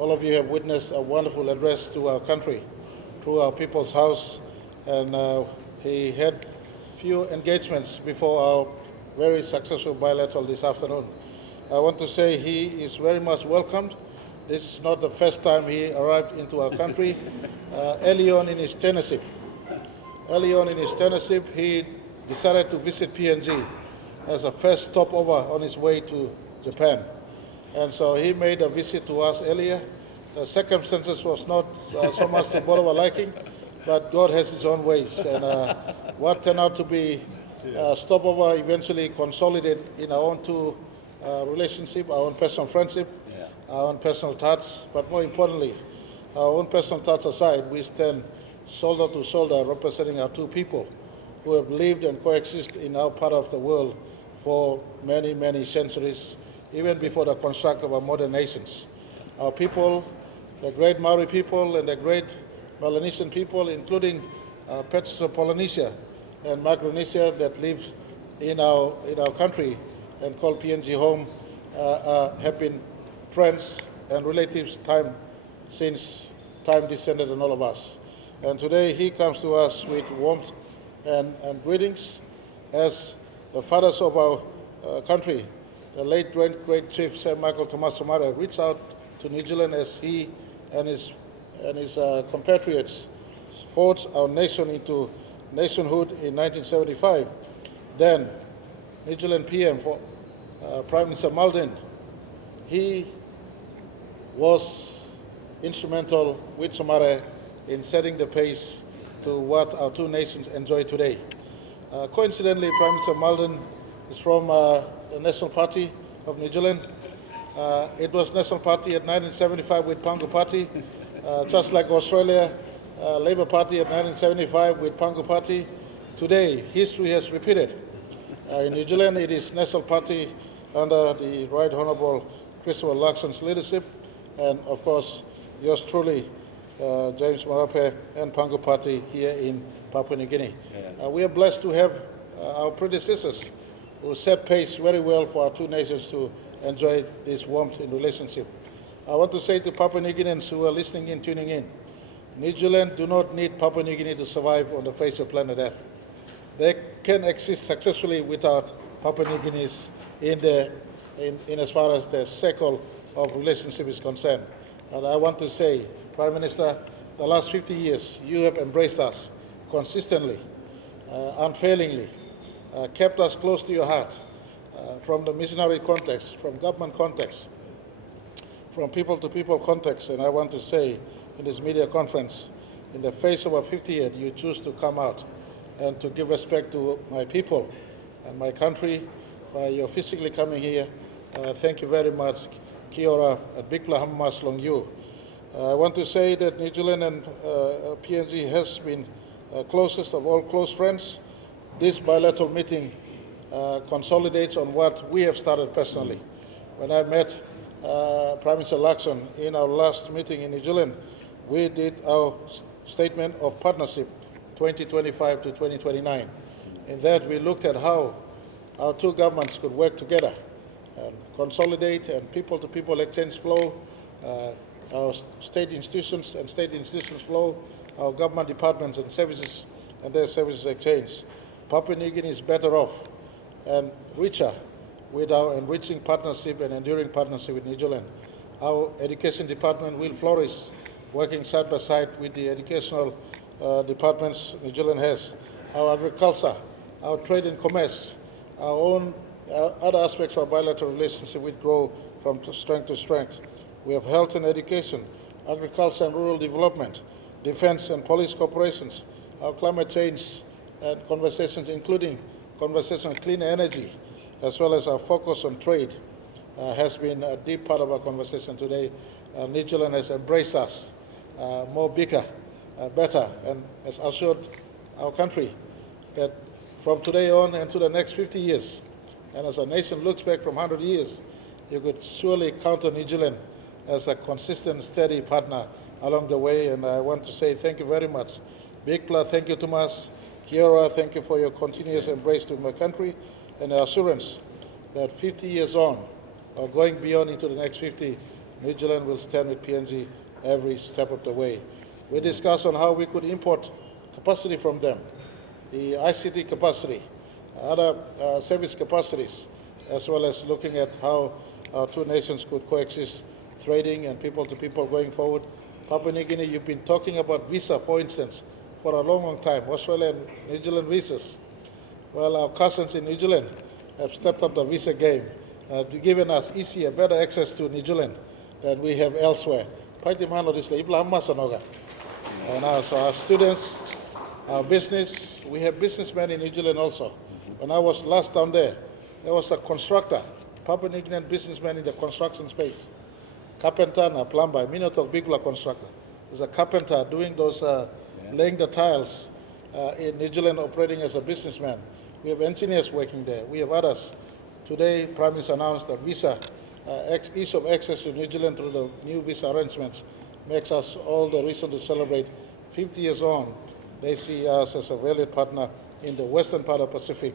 all of you have witnessed a wonderful address to our country through our People's House, and he had few engagements before our very successful bilateral this afternoon. I want to say he is very much welcomed. This is not the first time he arrived into our country. Early on in his tenureship, he decided to visit PNG as a first stopover on his way to Japan. And so he made a visit to us earlier. The circumstances was not so much to both of our liking, but God has his own ways. And what turned out to be a stopover eventually consolidated in our own two relationship, our own personal friendship, our own personal touch, but more importantly, our own personal touch aside, we stand shoulder to shoulder representing our two people who have lived and coexisted in our part of the world for many, many centuries, even before the construct of our modern nations. Our people, the great Maori people and the great Melanesian people, including patches of Polynesia and Micronesia that live in our country and call PNG home, have been friends and relatives since time descended on all of us. And today he comes to us with warmth and greetings as the fathers of our country. The late great Chief Sir Michael Tommaso Marape reached out to New Zealand as he and his compatriots forged our nation into nationhood in 1975. Then New Zealand PM for Prime Minister Marape, he was instrumental with Marape in setting the pace to what our two nations enjoy today. Coincidentally, Prime Minister Marape is from the National Party of New Zealand. It was National Party at 1975 with Pangu Party, just like Australia, Labour Party at 1975 with Pangu Party. Today, history has repeated. In New Zealand, it is National Party under the Right Honourable Christopher Luxon's leadership, and of course, yours truly, James Marape and Pangu Party here in Papua New Guinea. We are blessed to have our predecessors who set pace very well for our two nations to enjoy this warmth in relationship. I want to say to Papua New Guineans who are listening in, tuning in, New Zealand do not need Papua New Guinea to survive on the face of planet Earth. They can exist successfully without Papua New Guineans in as far as the circle of relationship is concerned. And I want to say, Prime Minister, the last 50 years, you have embraced us consistently, unfailingly, kept us close to your heart, from the missionary context, from government context, from people-to-people context. And I want to say in this media conference, in the face of our 50th, you choose to come out and to give respect to my people and my country by your physically coming here. Thank you very much. Kia ora, Bikla Hammas Long Yu. I want to say that New Zealand and PNG has been closest of all close friends. This bilateral meeting consolidates on what we have started personally. When I met Prime Minister Luxon in our last meeting in New Zealand, we did our statement of partnership 2025 to 2029. In that, we looked at how our two governments could work together and consolidate and people-to-people exchange flow, our state institutions flow, our government departments and services and their services exchange. Papua New Guinea is better off and richer with our enriching partnership and enduring partnership with New Zealand. Our education department will flourish working side by side with the educational departments New Zealand has. Our agriculture, our trade and commerce, our own other aspects of our bilateral relationship will grow from strength to strength. We have health and education, agriculture and rural development, defense and police cooperations, our climate change and conversations, including conversation on clean energy, as well as our focus on trade, has been a deep part of our conversation today. New Zealand has embraced us more bigger, better, and has assured our country that from today on and to the next 50 years, and as a nation looks back from 100 years, you could surely count on New Zealand as a consistent, steady partner along the way. And I want to say thank you very much. Bikla, thank you, Tomas. Kia ora, thank you for your continuous embrace to my country and the assurance that 50 years on, or going beyond into the next 50, New Zealand will stand with PNG every step of the way. We discussed on how we could import capacity from them, the ICT capacity, other service capacities, as well as looking at how our two nations could coexist, trading and people to people going forward. Papua New Guinea, you've been talking about visa, for instance, for a long, long time, Australia and New Zealand visas. Well, our cousins in New Zealand have stepped up the visa game, given us easier, better access to New Zealand than we have elsewhere. And so our students, our business, we have businessmen in New Zealand also. When I was last down there was a constructor, Papua New Guinean businessman in the construction space. Carpenter and a plumber, Minotok Bigla constructor. There's a carpenter doing those, laying the tiles in New Zealand, operating as a businessman. We have engineers working there. We have others. Today, Prime Minister announced that visa, ease of access to New Zealand through the new visa arrangements makes us all the reason to celebrate. 50 years on, they see us as a valued partner in the western part of the Pacific,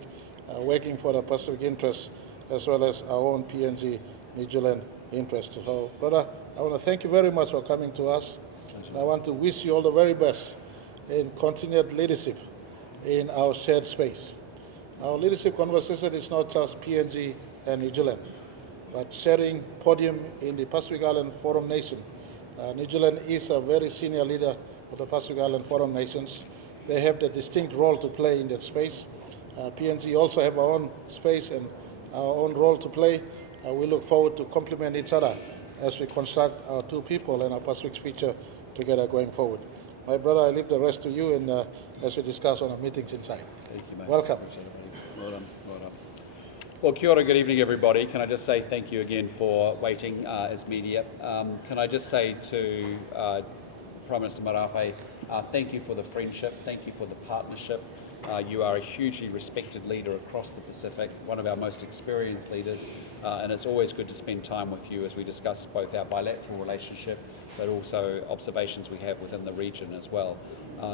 working for the Pacific interests as well as our own PNG New Zealand interests. So, brother, I want to thank you very much for coming to us. I want to wish you all the very best in continued leadership in our shared space. Our leadership conversation is not just PNG and New Zealand, but sharing podium in the Pacific Island Forum Nation. New Zealand is a very senior leader of the Pacific Island Forum Nations. They have the distinct role to play in that space. PNG also have our own space and our own role to play. We look forward to complement each other as we construct our two people and our Pacific future together going forward. My brother, I leave the rest to you and as we discuss on our meetings inside. Thank you, mate. Welcome. Well done, well done. Well, kia ora, good evening, everybody. Can I just say thank you again for waiting as media. Can I just say to Prime Minister Marape, thank you for the friendship, thank you for the partnership. You are a hugely respected leader across the Pacific, one of our most experienced leaders, and it's always good to spend time with you as we discuss both our bilateral relationship but also observations we have within the region as well.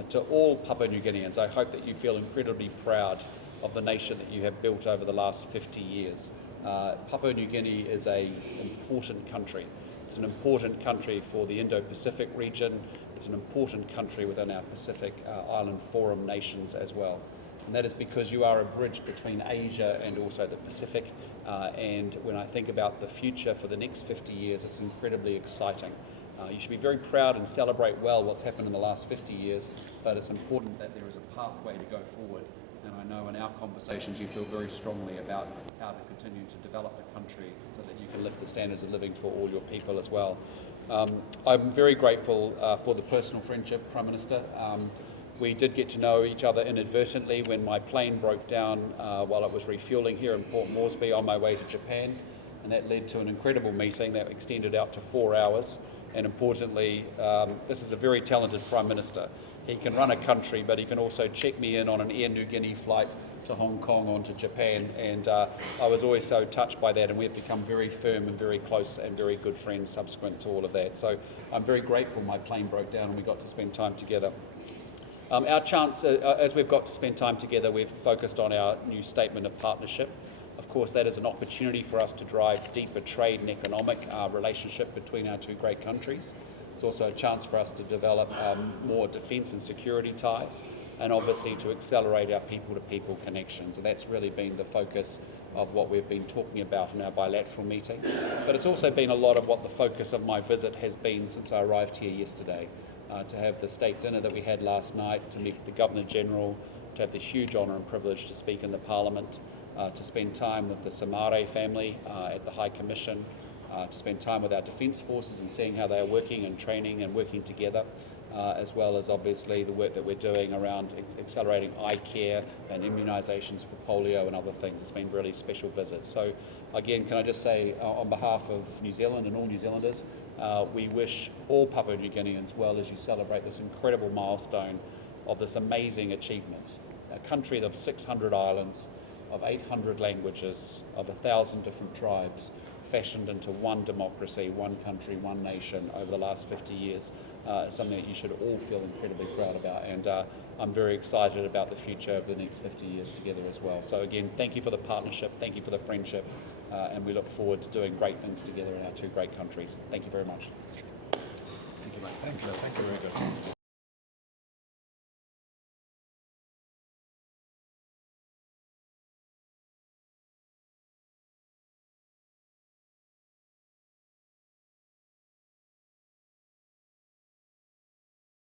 To all Papua New Guineans, I hope that you feel incredibly proud of the nation that you have built over the last 50 years. Papua New Guinea is an important country. It's an important country for the Indo-Pacific region. It's an important country within our Pacific Island Forum nations as well. And that is because you are a bridge between Asia and also the Pacific. And when I think about the future for the next 50 years, it's incredibly exciting. You should be very proud and celebrate well what's happened in the last 50 years, but it's important that there is a pathway to go forward. And I know in our conversations you feel very strongly about how to continue to develop the country so that you can lift the standards of living for all your people as well. I'm very grateful for the personal friendship, Prime Minister. We did get to know each other inadvertently when my plane broke down while I was refuelling here in Port Moresby on my way to Japan, and that led to an incredible meeting that extended out to 4 hours. And importantly, this is a very talented Prime Minister. He can run a country, but he can also check me in on an Air New Guinea flight to Hong Kong on to Japan, and I was always so touched by that, and we've become very firm and very close and very good friends subsequent to all of that. So I'm very grateful my plane broke down and we got to spend time together. Our chance, as we've got to spend time together, we've focused on our new statement of partnership. Of course, that is an opportunity for us to drive deeper trade and economic relationship between our two great countries. It's also a chance for us to develop more defence and security ties, and obviously to accelerate our people-to-people connections. And that's really been the focus of what we've been talking about in our bilateral meeting. But it's also been a lot of what the focus of my visit has been since I arrived here yesterday. To have the state dinner that we had last night, to meet the Governor-General, to have the huge honour and privilege to speak in the Parliament, to spend time with the Marape family at the High Commission, to spend time with our Defence Forces and seeing how they are working and training and working together, as well as obviously the work that we're doing around accelerating eye care and immunisations for polio and other things. It's been really special visits. So again, can I just say on behalf of New Zealand and all New Zealanders, we wish all Papua New Guineans well as you celebrate this incredible milestone of this amazing achievement. A country of 600 islands, of 800 languages, of 1,000 different tribes, fashioned into one democracy, one country, one nation over the last 50 years. It's something that you should all feel incredibly proud about, and I'm very excited about the future of the next 50 years together as well. So again, thank you for the partnership, thank you for the friendship, and we look forward to doing great things together in our two great countries. Thank you very much.